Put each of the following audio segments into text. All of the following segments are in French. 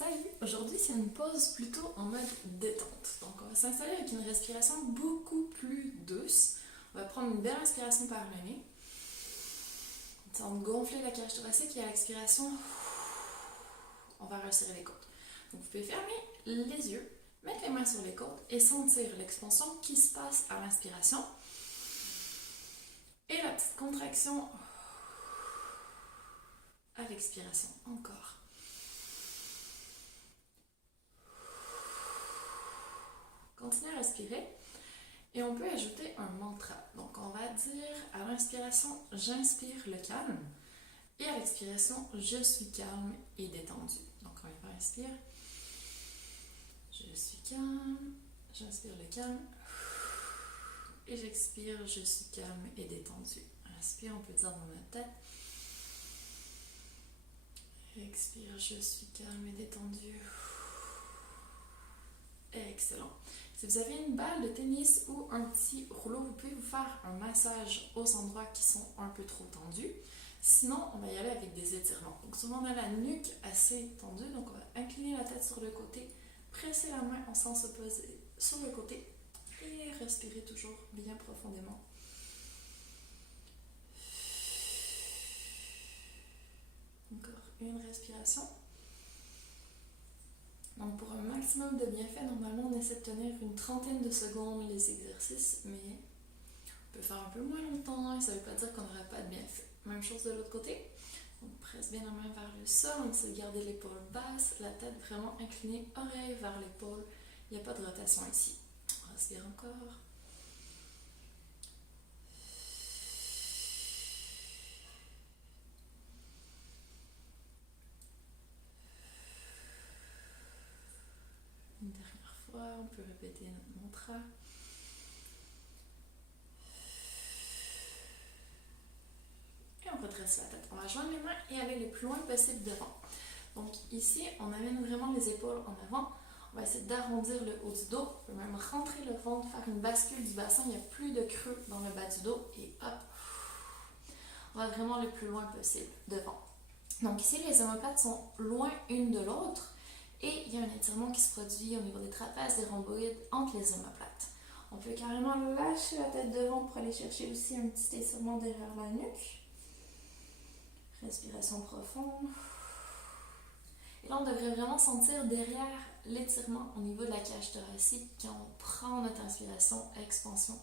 Salut! Aujourd'hui, c'est une pause plutôt en mode détente. Donc, on va s'installer avec une respiration beaucoup plus douce. On va prendre une belle inspiration par le nez. On va gonfler la cage thoracique et à l'expiration, on va resserrer les côtes. Donc, vous pouvez fermer les yeux, mettre les mains sur les côtes et sentir l'expansion qui se passe à l'inspiration. Et la petite contraction à l'expiration. Encore. Continuez à respirer et on peut ajouter un mantra. Donc on va dire à l'inspiration, j'inspire le calme et à l'expiration, je suis calme et détendu. Donc on va inspire, je suis calme, j'inspire le calme et j'expire, je suis calme et détendu. Inspire, on peut dire dans notre tête. Expire, je suis calme et détendu. Excellent. Si vous avez une balle de tennis ou un petit rouleau, vous pouvez vous faire un massage aux endroits qui sont un peu trop tendus. Sinon, on va y aller avec des étirements. Donc souvent on a la nuque assez tendue, donc on va incliner la tête sur le côté, presser la main en sens opposé sur le côté et respirer toujours bien profondément. Encore une respiration. Donc pour un maximum de bienfaits, normalement on essaie de tenir une trentaine de secondes les exercices, mais on peut faire un peu moins longtemps et ça ne veut pas dire qu'on n'aura pas de bienfaits. Même chose de l'autre côté. On presse bien la main vers le sol, on essaie de garder l'épaule basse, la tête vraiment inclinée, oreille vers l'épaule. Il n'y a pas de rotation ici. On respire encore. Une dernière fois, on peut répéter notre mantra. Et on redresse la tête. On va joindre les mains et aller le plus loin possible devant. Donc ici, on amène vraiment les épaules en avant. On va essayer d'arrondir le haut du dos. On peut même rentrer le ventre, faire une bascule du bassin. Il n'y a plus de creux dans le bas du dos. Et hop, on va vraiment le plus loin possible devant. Donc ici, les omoplates sont loin une de l'autre. Et il y a un étirement qui se produit au niveau des trapèzes, des rhomboïdes, entre les omoplates. On peut carrément lâcher la tête devant pour aller chercher aussi un petit étirement derrière la nuque. Respiration profonde. Et là, on devrait vraiment sentir derrière l'étirement au niveau de la cage thoracique quand on prend notre inspiration, expansion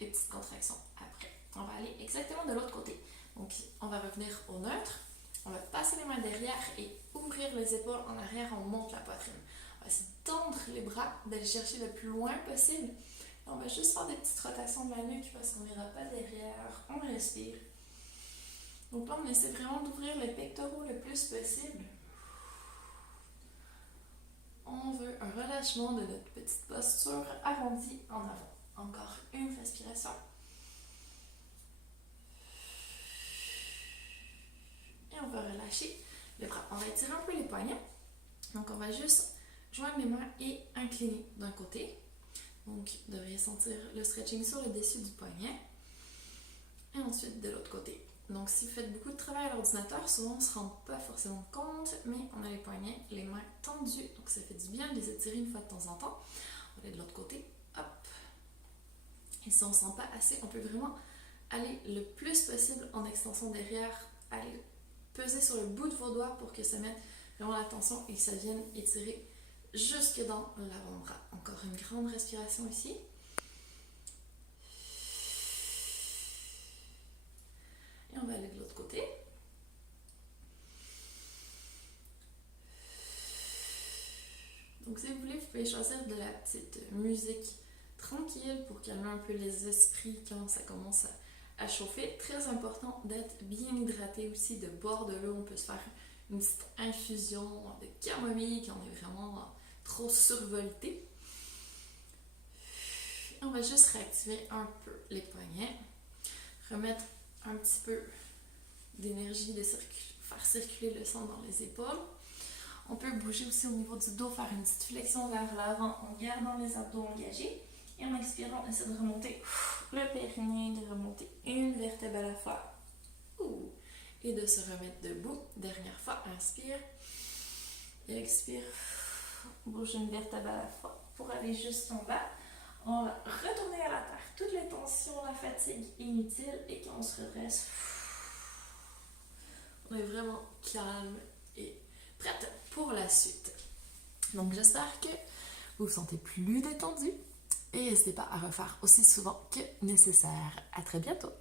et petite contraction après. On va aller exactement de l'autre côté. Donc, on va revenir au neutre. On va passer les mains derrière et ouvrir les épaules en arrière. On monte la poitrine. On va essayer de tendre les bras, d'aller chercher le plus loin possible. Et on va juste faire des petites rotations de la nuque parce qu'on n'ira pas derrière. On respire. Donc là, on essaie vraiment d'ouvrir les pectoraux le plus possible. On veut un relâchement de notre petite posture arrondie en avant. Encore une respiration. Et on va relâcher le bras. On va étirer un peu les poignets. Donc on va juste joindre les mains et incliner d'un côté. Donc vous devriez sentir le stretching sur le dessus du poignet. Et ensuite de l'autre côté. Donc si vous faites beaucoup de travail à l'ordinateur, souvent on ne se rend pas forcément compte, mais on a les poignets, les mains tendues. Donc ça fait du bien de les étirer une fois de temps en temps. On va aller de l'autre côté. Hop. Et si on ne sent pas assez, on peut vraiment aller le plus possible en extension derrière, aller peser sur le bout de vos doigts pour que ça mette vraiment la tension et que ça vienne étirer jusque dans l'avant-bras. Encore une grande respiration ici. Et on va aller de l'autre côté. Donc si vous voulez, vous pouvez choisir de la petite musique tranquille pour calmer un peu les esprits quand ça commence à chauffer. Très important d'être bien hydraté aussi, de boire de l'eau. On peut se faire une petite infusion de camomille quand on est vraiment trop survolté. Et on va juste réactiver un peu les poignets. Remettre un petit peu d'énergie, faire circuler le sang dans les épaules. On peut bouger aussi au niveau du dos, faire une petite flexion vers l'avant en gardant les abdos engagés. Et en expirant, on essaie de remonter le périnée, de remonter une vertèbre à la fois. Et de se remettre debout. Dernière fois, inspire. Et expire. Bouge une vertèbre à la fois pour aller juste en bas. On va retourner à la terre. Toutes les tensions, la fatigue inutile. Et quand on se redresse, on est vraiment calme et prête pour la suite. Donc j'espère que vous vous sentez plus détendu. Et n'hésitez pas à refaire aussi souvent que nécessaire. À très bientôt!